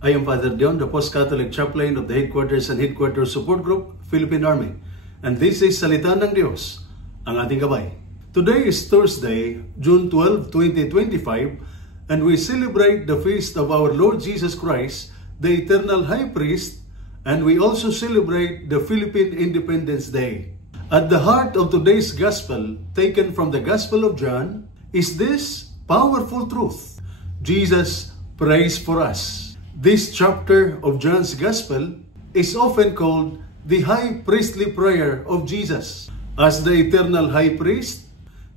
I am Father Dion, the Post-Catholic Chaplain of the Headquarters and Headquarters Support Group, Philippine Army. And this is Salita ng Diyos, ang ating gabay. Today is Thursday, June 12, 2025, and we celebrate the feast of our Lord Jesus Christ, the Eternal High Priest, and we also celebrate the Philippine Independence Day. At the heart of today's Gospel, taken from the Gospel of John, is this powerful truth. Jesus prays for us. This chapter of John's Gospel is often called the High Priestly Prayer of Jesus. As the Eternal High Priest,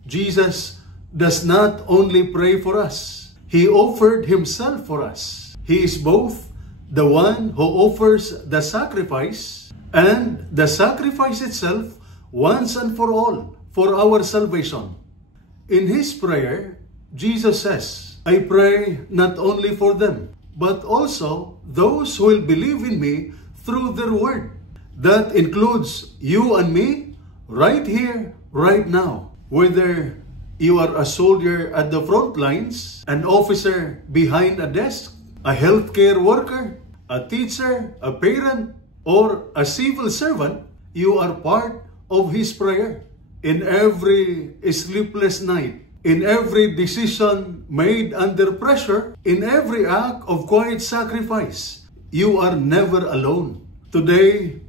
Jesus does not only pray for us, He offered Himself for us. He is both the one who offers the sacrifice and the sacrifice itself once and for all for our salvation. In His prayer, Jesus says, I pray not only for them, but also those who will believe in me through their word. That includes you and me right here, right now. Whether you are a soldier at the front lines, an officer behind a desk, a healthcare worker, a teacher, a parent, or a civil servant, you are part of His prayer. In every sleepless night, in every decision made under pressure, in every act of quiet sacrifice, you are never alone. Today,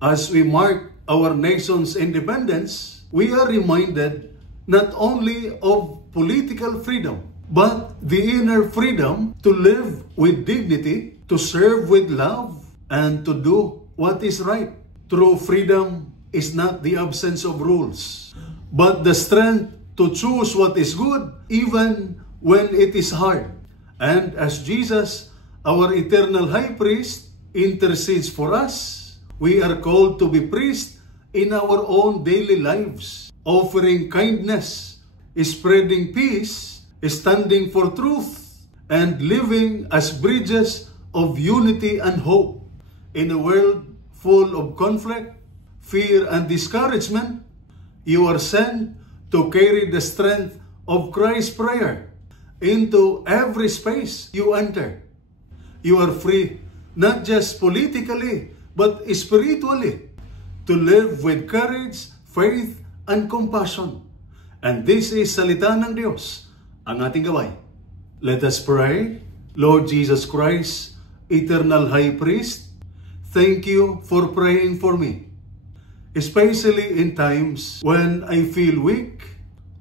as we mark our nation's independence, we are reminded not only of political freedom, but the inner freedom to live with dignity, to serve with love, and to do what is right. True freedom is not the absence of rules, but the strength to choose what is good even when it is hard. And as Jesus, our eternal high priest, intercedes for us, we are called to be priests in our own daily lives, offering kindness, spreading peace, standing for truth, and living as bridges of unity and hope. In a world full of conflict, fear, and discouragement, you are sent to carry the strength of Christ's prayer into every space you enter. You are free, not just politically, but spiritually, to live with courage, faith, and compassion. And this is Salita ng Diyos, ang ating gabay. Let us pray. Lord Jesus Christ, Eternal High Priest, thank you for praying for me, especially in times when I feel weak,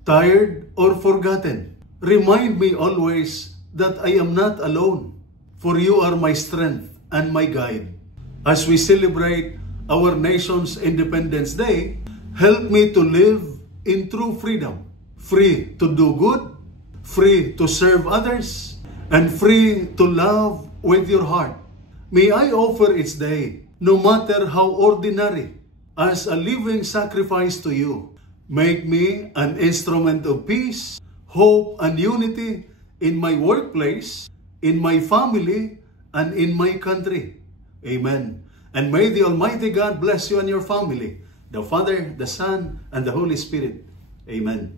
tired, or forgotten. Remind me always that I am not alone, for you are my strength and my guide. As we celebrate our nation's Independence Day, help me to live in true freedom, free to do good, free to serve others, and free to love with your heart. May I offer each day, no matter how ordinary, as a living sacrifice to you. Make me an instrument of peace, hope, and unity in my workplace, in my family, and in my country. Amen. And may the Almighty God bless you and your family, the Father, the Son, and the Holy Spirit. Amen.